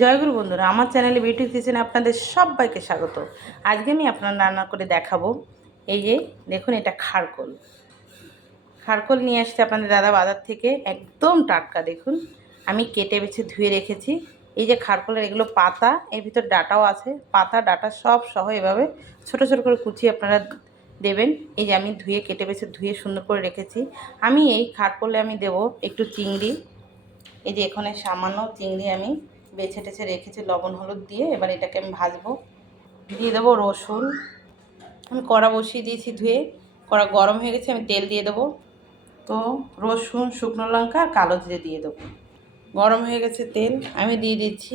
জয়গুরু বন্ধুরা, আমার চ্যানেলে বিউটি কিচেনে আপনাদের সবাইকে স্বাগত। আজকে আমি আপনার রান্না করে দেখাবো। এই যে দেখুন, এটা খারকোল। খারকোল নিয়ে আসছে আপনাদের দাদা বাজার থেকে, একদম টাটকা। দেখুন আমি কেটে বেছে ধুয়ে রেখেছি। এই যে খারকোলের এগুলো পাতা, এর ভিতর ডাটাও আছে। পাতা ডাটা সব সহ এভাবে ছোট ছোট করে কুচিয়ে আপনারা দেবেন। এই যে আমি কেটে বেছে ধুয়ে সুন্দর করে রেখেছি। আমি এই খারকোলে আমি দেব একটু চিংড়ি। এই যে এখানে সামান্য চিংড়ি আমি বেছে টেছে রেখেছি লবণ হলুদ দিয়ে। এবার এটাকে আমি ভাজবো। দিয়ে দেবো রসুন। আমি কড়া বসিয়ে দিয়েছি ধুয়ে, কড়া গরম হয়ে গেছে, আমি তেল দিয়ে দেবো। তো রসুন, শুকনো লঙ্কা আর কালো জিরে দিয়ে দেবো। গরম হয়ে গেছে তেল, আমি দিয়ে দিচ্ছি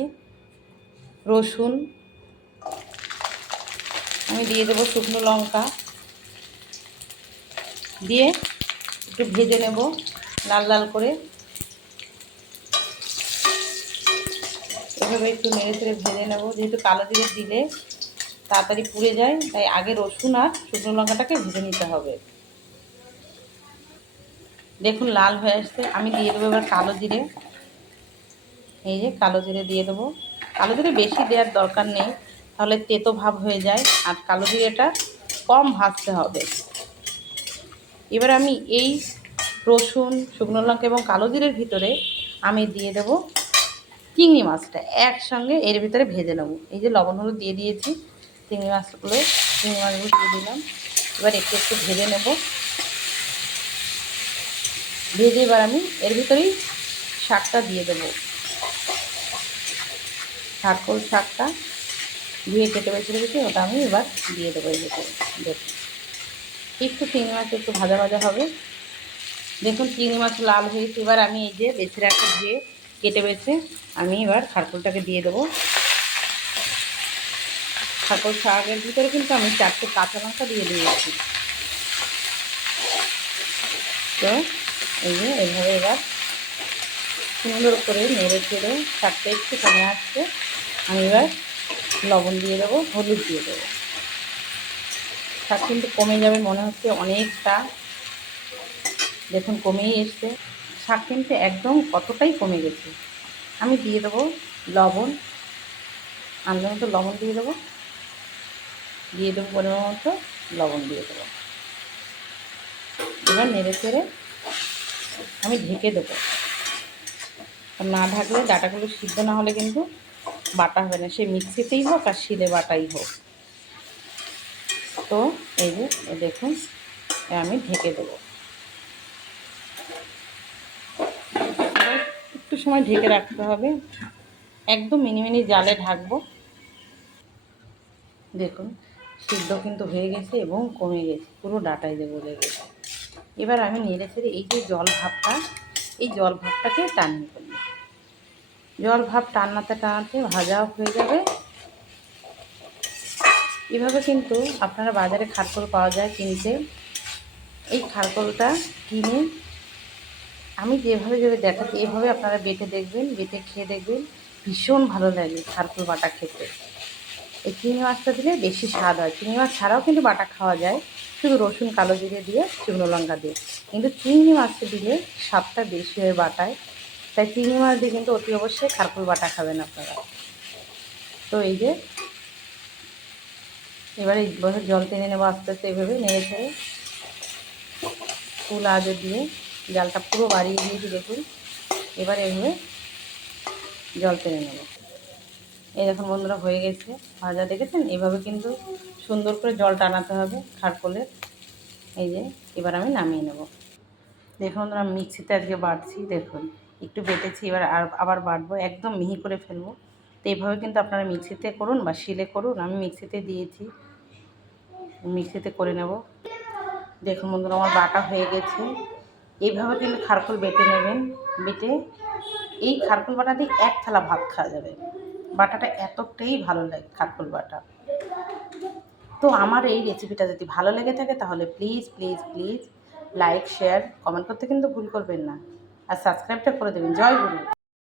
রসুন। আমি দিয়ে দেবো শুকনো লঙ্কা দিয়ে একটু ভেজে নেব লাল লাল করে। এভাবে একটু নেড়ে চেড়ে ভেজে নেব, যেহেতু কালো জিরে দিলে তাড়াতাড়ি পুড়ে যায়, তাই আগে রসুন আর শুকনো লঙ্কাটাকে ভেজে নিতে হবে। দেখুন লাল হয়ে আসছে, আমি দিয়ে দেবো এবার কালো জিরে। এই যে কালো জিরে দিয়ে দেবো। কালো জিরে বেশি দেওয়ার দরকার নেই, তাহলে তেতো ভাব হয়ে যায়, আর কালো জিরেটা কম ভাজতে হবে। এবার আমি এই রসুন, শুকনো লঙ্কা এবং কালো জিরের ভিতরে আমি দিয়ে দেব চিংড়ি মাছটা একসঙ্গে এর ভিতরে ভেজে নেব। এই যে লবণ হলুদ দিয়ে দিয়েছি, চিংড়ি মাছগুলো দিয়ে দিলাম। এবার একটু একটু ভেজে নেব। ভেজে এবার আমি এর ভিতরেই শাকটা দিয়ে দেবো। খারকোল শাকটা ধুয়ে কেটে বেছে রেখেছি, ওটা আমি এবার দিয়ে দেবো এর ভিতরে। দেখুন একটু চিংড়ি মাছ একটু ভাজা ভাজা হবে। দেখুন চিংড়ি মাছ লাল হয়েছে। এবার আমি এই যে বেছে রাখা ধুয়ে কেটে বেছে আমি এবার খারকোলটাকে দিয়ে দেবো। খারকোল শাকের ভিতরে কিন্তু আমি 4টে কাঁচা লঙ্কা দিয়ে দিয়েছি। তো এই যে এইভাবে এবার সুন্দর করে নেড়ে চেড়ে শাকটা একটু কমে আসছে, আমি এবার লবণ দিয়ে দেবো, হলুদ দিয়ে দেবো। শাক কিন্তু কমে যাবে মনে হচ্ছে অনেকটা। দেখুন কমেই এসছে শাক, কিন্তু একদম কতটাই কমে গেছে। আমি দিয়ে দেবো লবণ, আন্দাজ মতো লবণ দিয়ে দেবো। পরিমাণ মতো লবণ দিয়ে দেবো। এবার নেড়ে চেড়ে আমি ঢেকে দেবো। না ঢাকলে ডাটাগুলো সিদ্ধ না হলে কিন্তু বাটা হবে না, সে মিক্সিতেই হোক আর শিলে বাটাই হোক। তো এই যে দেখুন আমি ঢেকে দেবো। একটু সময় ঢেকে রাখতে হবে, একদম মিনি জালে ঢাকবো। দেখুন সিদ্ধ কিন্তু হয়ে গেছে এবং কমে গেছে, পুরো ডাটাই দেবো লেগে। এবার আমি নেড়ে ছেড়ে এই যে এই জল ভাবটাকে টানিয়ে ফেলবো। জল ভাব টানাতে টানাতে ভাজাও হয়ে যাবে। এভাবে কিন্তু আপনারা বাজারে খারকোল পাওয়া যায় কিনতে। এই খারকোলটা কিনে আমি যেভাবে দেখাচ্ছি এভাবে আপনারা বেটে দেখবেন, বেটে খেয়ে দেখবেন, ভীষণ ভালো লাগে খারকোল বাটা খেতে। এই চিংড়ি মাছটা দিলে বেশি স্বাদ হয়। চিংড়ি মাছ ছাড়াও কিন্তু বাটা খাওয়া যায়, শুধু রসুন কালো জিরে দিয়ে শুকনো লঙ্কা দিয়ে, কিন্তু চিংড়ি মাছটা দিলে স্বাদটা বেশি হয় বাটায়। তাই চিংড়ি মাছ দিয়ে কিন্তু অতি অবশ্যই খারকোল বাটা খাবেন আপনারা। তো এই যে এবারে জল টেনে নেবো আস্তে আস্তে, এইভাবে নেড়ে ছেড়ে ফুল আজও দিয়ে জালটা পুরো বাড়িয়ে দিয়েছি। দেখুন এবার এইভাবে জল টেনে নেব। এই দেখুন বন্ধুরা হয়ে গেছে ভাজা, দেখেছেন? এভাবে কিন্তু সুন্দর করে জল টানাতে হবে খারকোলের। এই যে এবার আমি নামিয়ে নেব। দেখুন বন্ধুরা আমি মিক্সিতে আজকে বাটছি। দেখুন একটু বেটেছি, এবার আবার বাটবো, একদম মিহি করে ফেলবো। তো এইভাবে কিন্তু আপনারা মিক্সিতে করুন বা শিলে করুন। আমি মিক্সিতে দিয়েছি, মিক্সিতে করে নেব। দেখুন বন্ধুরা আমার বাটা হয়ে গেছে। এইভাবে কিন্তু খারকোল বেটে নেবেন। বেটে এই খারকোল বাটা দিয়ে 1 থালা ভাত খাওয়া যাবে। বাটাটা এতটাই ভালো লাগে খারকোল বাটা। তো আমার এই রেসিপিটা যদি ভালো লেগে থাকে তাহলে please please please like, share, comment করতে কিন্তু ভুল করবেন না, আর সাবস্ক্রাইবটা করে দেবেন। জয় গুরু।